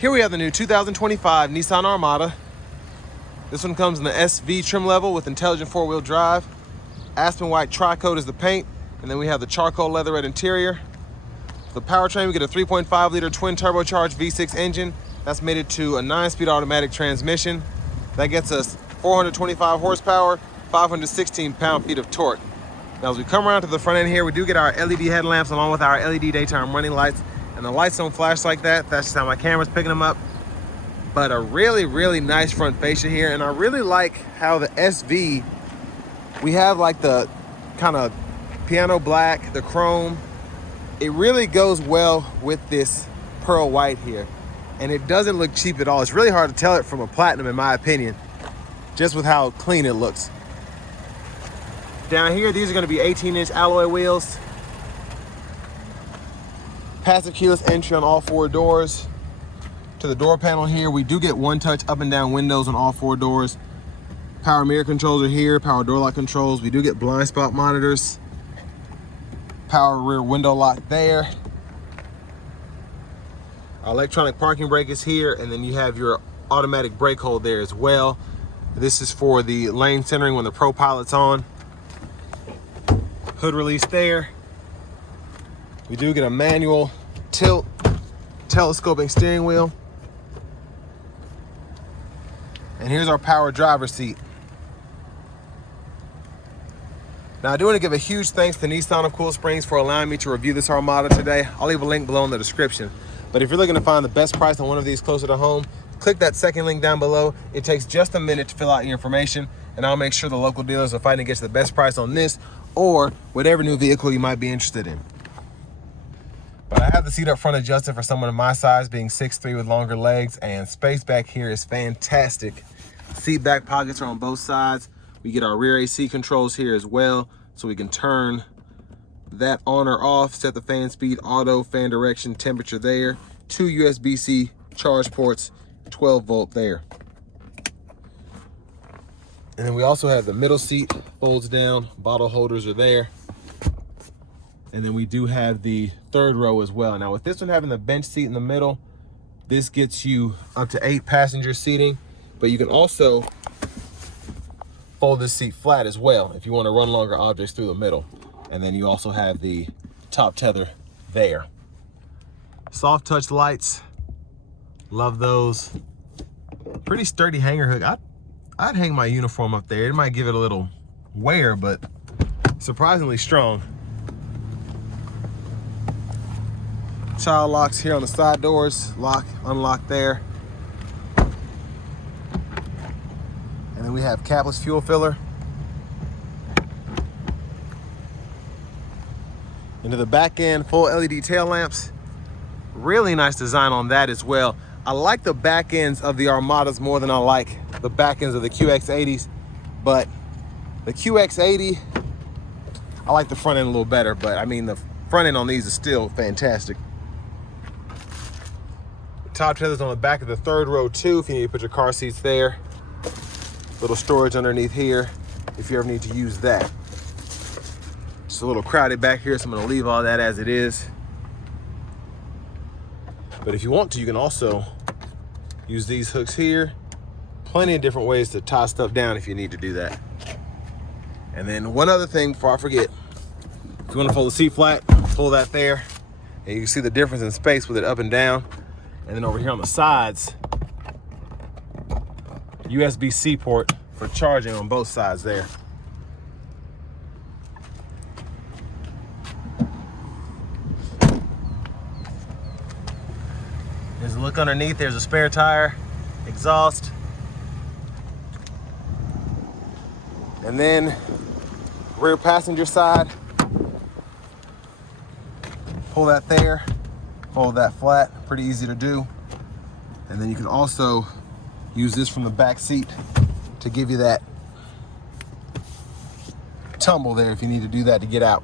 Here we have the new 2025 Nissan Armada. This one comes in the SV trim level with intelligent four-wheel drive. Aspen white tri-coat is the paint, and then we have the charcoal leatherette interior. For the powertrain, we get a 3.5 liter twin turbocharged V6 engine. That's mated to a 9-speed automatic transmission. That gets us 425 horsepower, 516 pound-feet of torque. Now, as we come around to the front end here, we do get our LED headlamps along with our LED daytime running lights. And the lights don't flash like that. That's just how my camera's picking them up. But a really, really nice front fascia here. And I really like how the SV, we have like the kind of piano black, the chrome. It really goes well with this pearl white here. And it doesn't look cheap at all. It's really hard to tell it from a platinum, in my opinion, just with how clean it looks. Down here, these are gonna be 18-inch alloy wheels. Passive keyless entry on all 4 doors. To the door panel here, we do get one-touch up and down windows on all 4 doors. Power mirror controls are here, power door lock controls. We do get blind spot monitors. Power rear window lock there. Our electronic parking brake is here, and then you have your automatic brake hold there as well. This is for the lane centering when the Pro Pilot's on. Hood release there. We do get a manual tilt telescoping steering wheel. And here's our power driver's seat. Now, I do want to give a huge thanks to Nissan of Cool Springs for allowing me to review this Armada today. I'll leave a link below in the description. But if you're looking to find the best price on one of these closer to home, click that second link down below. It takes just a minute to fill out your information, and I'll make sure the local dealers are fighting to get you the best price on this or whatever new vehicle you might be interested in. But I have the seat up front adjusted for someone of my size, being 6'3" with longer legs, and space back here is fantastic. Seat back pockets are on both sides. We get our rear AC controls here as well, so we can turn that on or off, set the fan speed, auto, fan direction, temperature there. 2 USB-C charge ports, 12 volt there. And then we also have the middle seat, folds down, bottle holders are there. And then we do have the third row as well. Now, with this one having the bench seat in the middle, this gets you up to 8 passenger seating, but you can also fold this seat flat as well if you want to run longer objects through the middle. And then you also have the top tether there. Soft touch lights, love those. Pretty sturdy hanger hook. I'd hang my uniform up there. It might give it a little wear, but surprisingly strong. Child locks here on the side doors, lock, unlock there. And then we have capless fuel filler. Into the back end, full LED tail lamps. Really nice design on that as well. I like the back ends of the Armadas more than I like the back ends of the QX80s, but the QX80, I like the front end a little better, but I mean, the front end on these is still fantastic. Top tethers on the back of the third row too, if you need to put your car seats there. Little storage underneath here, if you ever need to use that. It's a little crowded back here, so I'm gonna leave all that as it is. But if you want to, you can also use these hooks here. Plenty of different ways to tie stuff down if you need to do that. And then one other thing before I forget, if you want to fold the seat flat, pull that there. And you can see the difference in space with it up and down. And then over here on the sides, USB-C port for charging on both sides there. There's a look underneath, there's a spare tire, exhaust. And then rear passenger side, pull that there, fold that flat, pretty easy to do. And then you can also use this from the back seat to give you that tumble there if you need to do that to get out.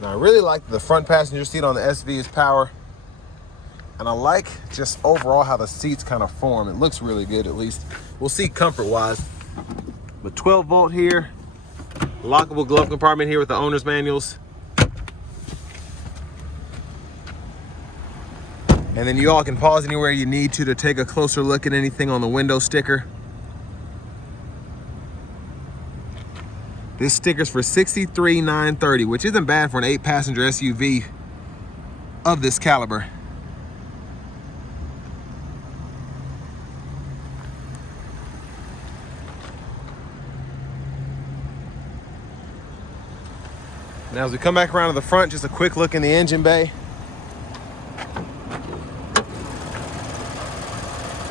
Now, I really like the front passenger seat on the SV is power. And I like just overall how the seats kind of form. It looks really good, at least. We'll see comfort-wise. But 12 volt here, lockable glove compartment here with the owner's manuals. And then you all can pause anywhere you need to take a closer look at anything on the window sticker. This sticker's for $63,930, which isn't bad for an 8-passenger SUV of this caliber. Now as we come back around to the front, just a quick look in the engine bay.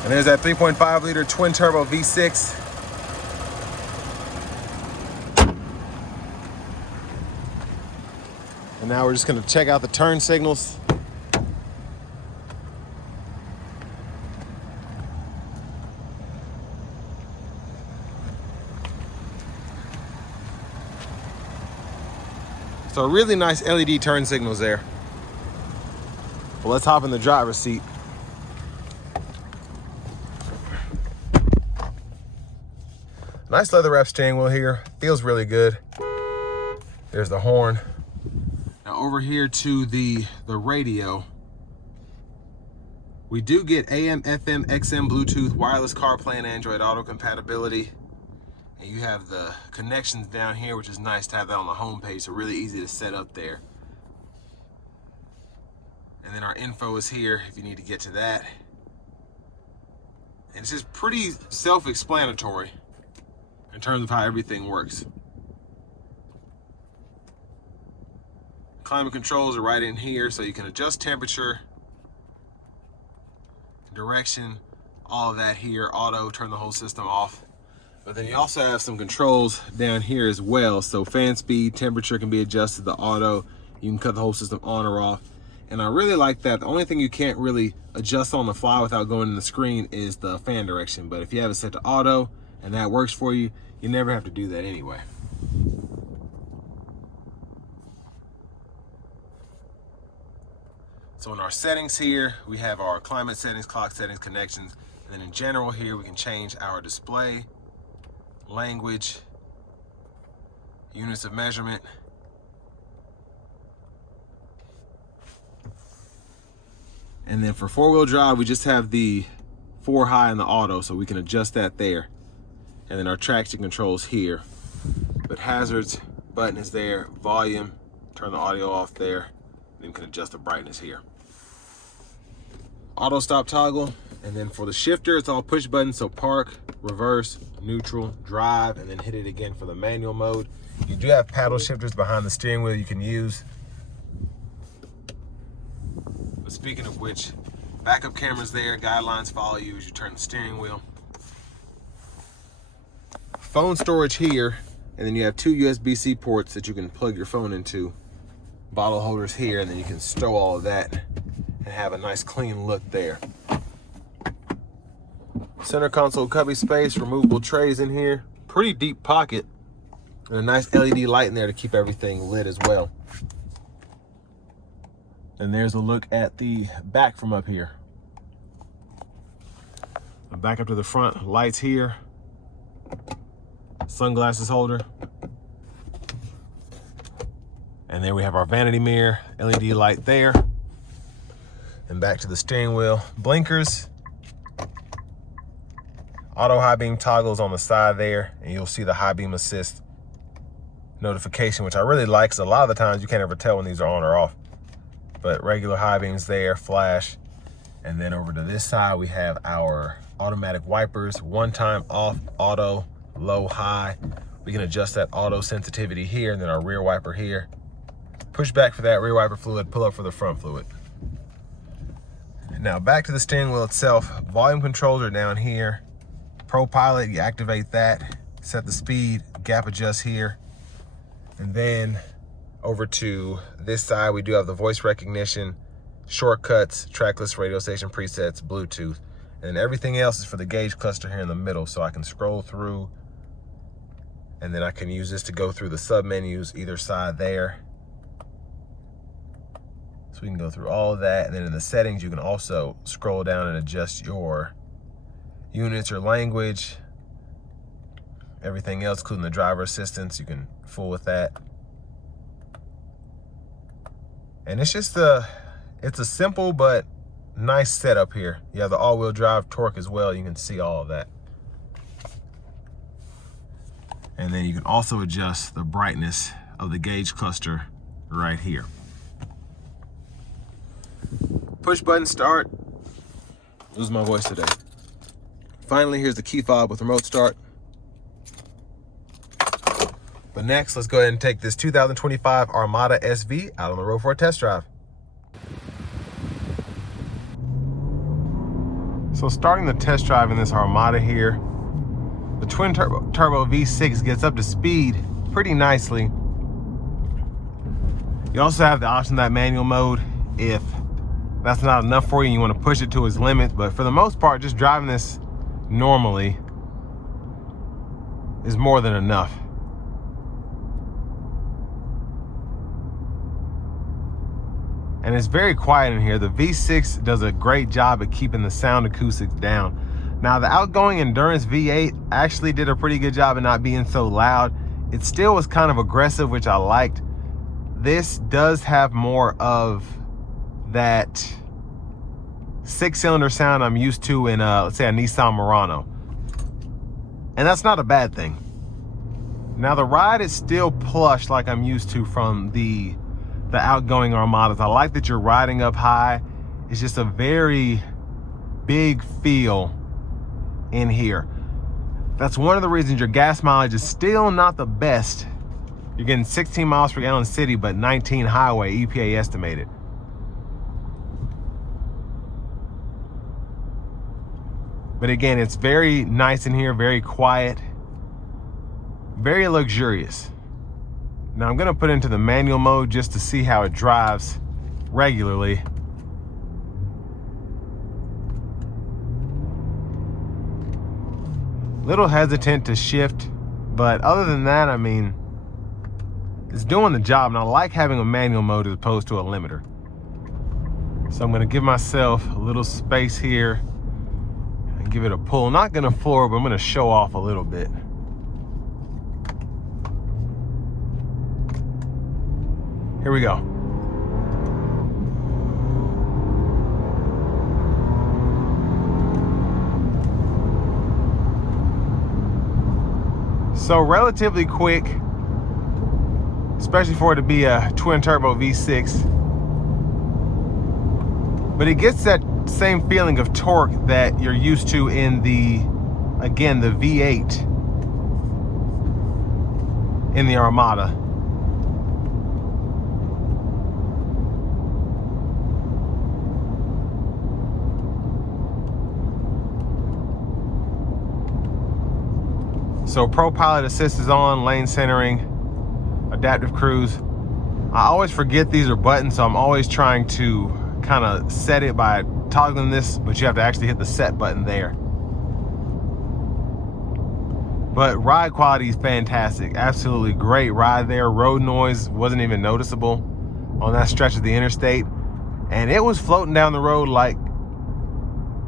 And there's that 3.5 liter twin turbo V6. And now we're just gonna check out the turn signals. So really nice LED turn signals there. Well, let's hop in the driver's seat. Nice leather wrap steering wheel here. Feels really good. There's the horn. Now over here to the radio. We do get AM, FM, XM, Bluetooth, wireless CarPlay, and Android Auto compatibility. And you have the connections down here, which is nice to have that on the home page, so really easy to set up there. And then our info is here if you need to get to that. And it's just pretty self-explanatory in terms of how everything works. Climate controls are right in here, so you can adjust temperature, direction, all of that here. Auto, turn the whole system off. But then you also have some controls down here as well. So fan speed, temperature can be adjusted to auto. You can cut the whole system on or off. And I really like that. The only thing you can't really adjust on the fly without going in the screen is the fan direction. But if you have it set to auto and that works for you, you never have to do that anyway. So in our settings here, we have our climate settings, clock settings, connections. And then in general here, we can change our display, language, units of measurement. And then for 4-wheel drive, we just have the 4 high and the auto, so we can adjust that there. And then our traction controls here. But hazards button is there, volume, turn the audio off there. Then we can adjust the brightness here. Auto stop toggle. And then for the shifter, it's all push buttons, so park, reverse, neutral, drive, and then hit it again for the manual mode. You do have paddle shifters behind the steering wheel you can use. But speaking of which, backup cameras there, guidelines follow you as you turn the steering wheel. Phone storage here, and then you have 2 USB-C ports that you can plug your phone into. Bottle holders here, and then you can stow all of that and have a nice clean look there. Center console cubby space, removable trays in here, pretty deep pocket, and a nice LED light in there to keep everything lit as well. And there's a look at the back from up here. Back up to the front, lights here, sunglasses holder. And there we have our vanity mirror, LED light there. And back to the steering wheel, blinkers. Auto high beam toggles on the side there, and you'll see the high beam assist notification, which I really like, because a lot of the times you can't ever tell when these are on or off. But regular high beams there, flash. And then over to this side, we have our automatic wipers, one-time off, auto, low, high. We can adjust that auto sensitivity here, and then our rear wiper here. Push back for that rear wiper fluid, pull up for the front fluid. Now back to the steering wheel itself, volume controls are down here. Pro Pilot, you activate that, set the speed, gap adjust here. And then over to this side, we do have the voice recognition, shortcuts, track list, radio station presets, Bluetooth. And everything else is for the gauge cluster here in the middle, so I can scroll through, and then I can use this to go through the sub menus either side there. So we can go through all of that, and then in the settings, you can also scroll down and adjust your units or language. Everything else, including the driver assistance, you can fool with that. And it's just it's a simple but nice setup here. You have the all-wheel drive torque as well. You can see all of that. And then you can also adjust the brightness of the gauge cluster right here. Push button start. Lose my voice today. Finally, here's the key fob with remote start. But next, let's go ahead and take this 2025 Armada SV out on the road for a test drive. So starting the test drive in this Armada here, the twin turbo V6 gets up to speed pretty nicely. You also have the option of that manual mode if that's not enough for you and you want to push it to its limit. But for the most part, just driving this normally is more than enough. And it's very quiet in here. The V6 does a great job at keeping the sound acoustics down. Now the outgoing Endurance V8 actually did a pretty good job of not being so loud. It still was kind of aggressive, which I liked. This does have more of that 6-cylinder sound I'm used to in, let's say, a Nissan Murano. And that's not a bad thing. Now the ride is still plush like I'm used to from the outgoing Armadas. I like that you're riding up high. It's just a very big feel in here. That's one of the reasons your gas mileage is still not the best. You're getting 16 miles per gallon city, but 19 highway, EPA estimated. But again, it's very nice in here, very quiet, very luxurious. Now I'm gonna put into the manual mode just to see how it drives regularly. Little hesitant to shift, but other than that, I mean, it's doing the job. And I like having a manual mode as opposed to a limiter. So I'm gonna give myself a little space here and give it a pull. Not gonna floor, but I'm gonna show off a little bit. Here we go. So relatively quick, especially for it to be a twin turbo V6. But it gets that same feeling of torque that you're used to in the, again, the V8 in the Armada. So Pro Pilot Assist is on, lane centering, adaptive cruise. I always forget these are buttons, so I'm always trying to kind of set it by toggling this, but you have to actually hit the set button there. But ride quality is fantastic. Absolutely great ride there. Road noise wasn't even noticeable on that stretch of the interstate. And it was floating down the road like,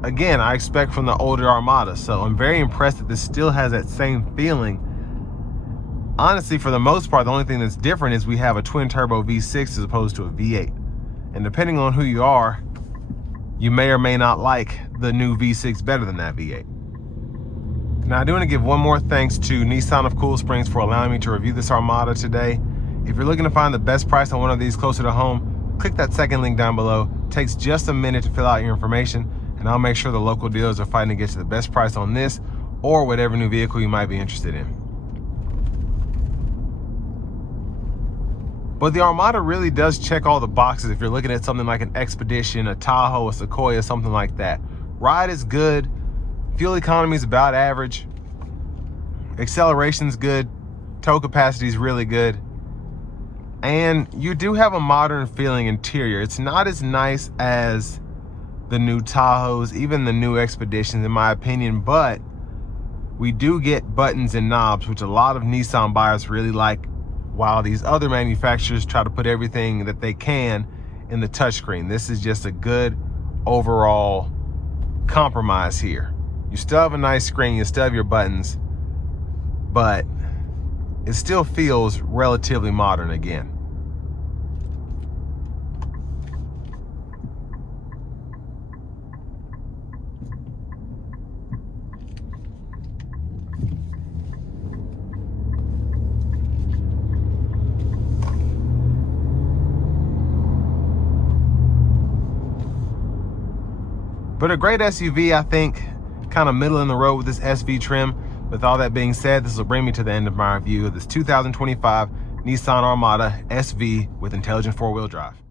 again, I expect from the older Armada. So I'm very impressed that this still has that same feeling. Honestly, for the most part, the only thing that's different is we have a twin turbo V6 as opposed to a V8. And depending on who you are, you may or may not like the new V6 better than that V8. Now I do want to give one more thanks to Nissan of Cool Springs for allowing me to review this Armada today. If you're looking to find the best price on one of these closer to home, click that second link down below. It takes just a minute to fill out your information, and I'll make sure the local dealers are fighting to get you the best price on this or whatever new vehicle you might be interested in. But the Armada really does check all the boxes if you're looking at something like an Expedition, a Tahoe, a Sequoia, something like that. Ride is good. Fuel economy is about average. Acceleration's good. Tow capacity is really good. And you do have a modern feeling interior. It's not as nice as the new Tahoes, even the new Expeditions in my opinion, but we do get buttons and knobs, which a lot of Nissan buyers really like, while these other manufacturers try to put everything that they can in the touchscreen. This is just a good overall compromise here. You still have a nice screen, you still have your buttons, but it still feels relatively modern again. But a great SUV, I think, kind of middle in the road with this SV trim. With all that being said, this will bring me to the end of my review of this 2025 Nissan Armada SV with intelligent four-wheel drive.